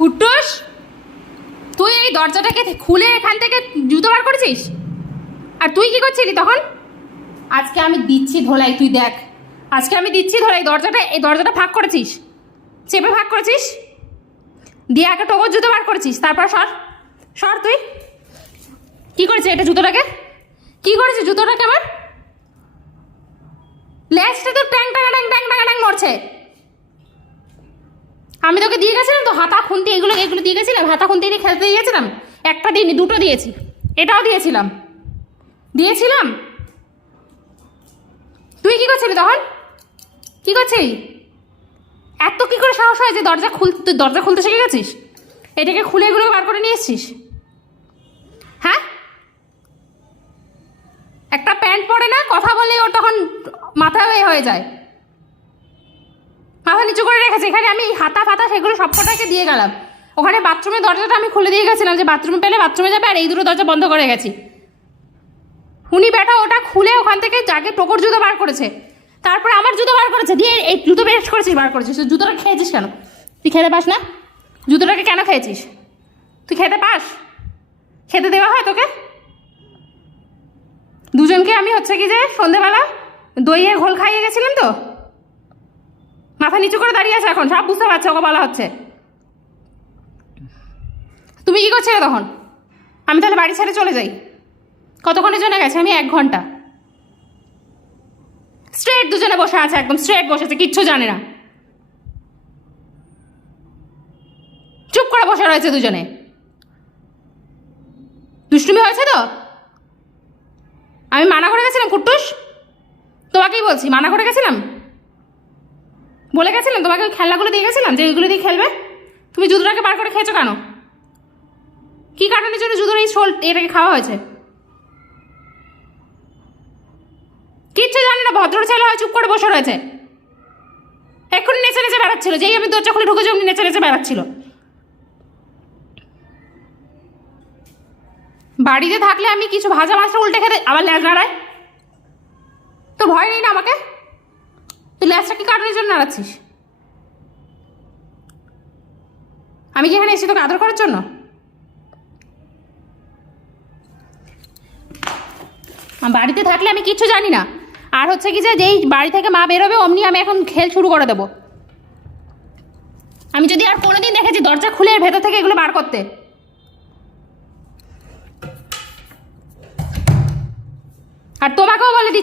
কুট্টুস, তুই এই দরজাটাকে খুলে এখান থেকে জুতো বার করেছিস? আর তুই কি করছিলি তখন? আজকে আমি দিচ্ছি ধোলাই, তুই দেখ। আজকে আমি দিচ্ছি ধোলাই, দরজাটা, এই দরজাটা ফাঁক করেছিস? চেপে ফাঁক করেছিস? দিয়ে আগে টোকর জুতো বার করেছিস? তারপর সর। সর তুই। কি করেছিস এটা জুতোটাকে? কি করেছিস জুতোটাকে আমার লেজটা তো ট্যাং টাঙা ট্যাং ট্যাং টাঙা ট্যাং মরছে। আমি তোকে দিয়ে গেছিলাম তো হাতা, খুন্তি, এগুলো এগুলো দিয়ে গেছিলাম, হাতা, খুন্তি দিয়ে খেলতে দিয়ে গেছিলাম একটা দিইনি, দুটো দিয়েছি। এটাও দিয়েছিলাম। দিয়েছিলাম? তুই কি করছিলি তখন? কি করছিলি? এত কি করে সাহস হয় যে দরজা খুল তুই দরজা খুলতে শিখে গেছিস? এটাকে খুলে এগুলো বার করে নিয়ে এসছিস? হ্যাঁ? একটা প্যান্ট পরে না, কথা বলে ওর তখন মাথা হয়ে যায়। মাথা নিচু করে রেখেছে। এখানে আমি হাতা, ফাতা সেগুলো সব কটাকে দিয়ে গেলাম। ওখানে বাথরুমের দরজাটা আমি খুলে দিয়ে গেছিলাম যে বাথরুমে পেলে বাথরুমে যাবে আর এই দুটো দরজা বন্ধ করে গেছি উনি বেটা ওটা খুলে ওখান থেকে যাকে টোকর জুতো বার করেছে। তারপরে আমার জুতো বার করেছে। দিয়ে এই জুতো বের করেছিস, বার করেছিস। তুই জুতোটা খেয়েছিস কেন? তুই খেতে পাস না? জুতোটাকে কেন খেয়েছিস? তুই খেতে পাস? খেতে দেওয়া হয় তোকে? দুজনকে আমি হচ্ছে কি যে সন্ধেবেলা দইয়ে ঘোল খাইয়ে গেছিলাম তো? মাথা নিচু করে দাঁড়িয়ে আছে এখন? সব বুঝতে পারছে, ওকে বলা হচ্ছে। তুমি কি করছিলে তখন? আমি তাহলে বাড়ি ছেড়ে চলে যাই। কতক্ষণের জন্য গেছে? আমি এক ঘণ্টা। স্ট্রেট দুজনে বসে আছে একদম স্ট্রেট বসেছে, কিচ্ছু জানে না। চুপ করে বসে রয়েছে দুজনে। দুষ্টুমি হয়েছে তো? আমি মানা করে গেছিলাম, কুট্টুস? তোমাকেই বলছি, মানা করে গেছিলাম? বলে গেছিলাম তোমাকে ওই খেলনাগুলো দিয়ে গেছিলাম যে ওইগুলো দিয়ে খেলবে? তুমি জুতোটাকে বার করে খেয়েছো কেন? কি কারণের জন্য জুতোর এই শোল এটাকে খাওয়া হয়েছে? কিচ্ছু জানি না, ভদ্র ছেলে হয়, চুপ করে বসে রয়েছে। এক্ষুনি নেচে নেচে বেড়াচ্ছিল, যেই আমি দরজা খুলে ঢুকেছি অমনি নেচে নেচে বেড়াচ্ছিল। বাড়িতে থাকলে আমি কিছু ভাজা মাছটা উল্টে খেতে আবার ল্যাজ নাড়ায়? তো ভয় নেই না আমাকে? তুই ল্যাজটা কি কাটানোর জন্য নাড়াচ্ছিস? আমি কি এখানে এসে তোকে আদর করার জন্য? বাড়িতে থাকলে আমি কিচ্ছু জানি না। আর হচ্ছে কি যে, যেই বাড়ি থেকে মা বেরোবে, অমনি আমি এখন খেল শুরু করে দেবো। আমি যদি আর কোনোদিন দেখেছি দরজা খুলে ভেতর থেকে এগুলো বার করতে। আর তোমাকেও বলে দিচ্ছি।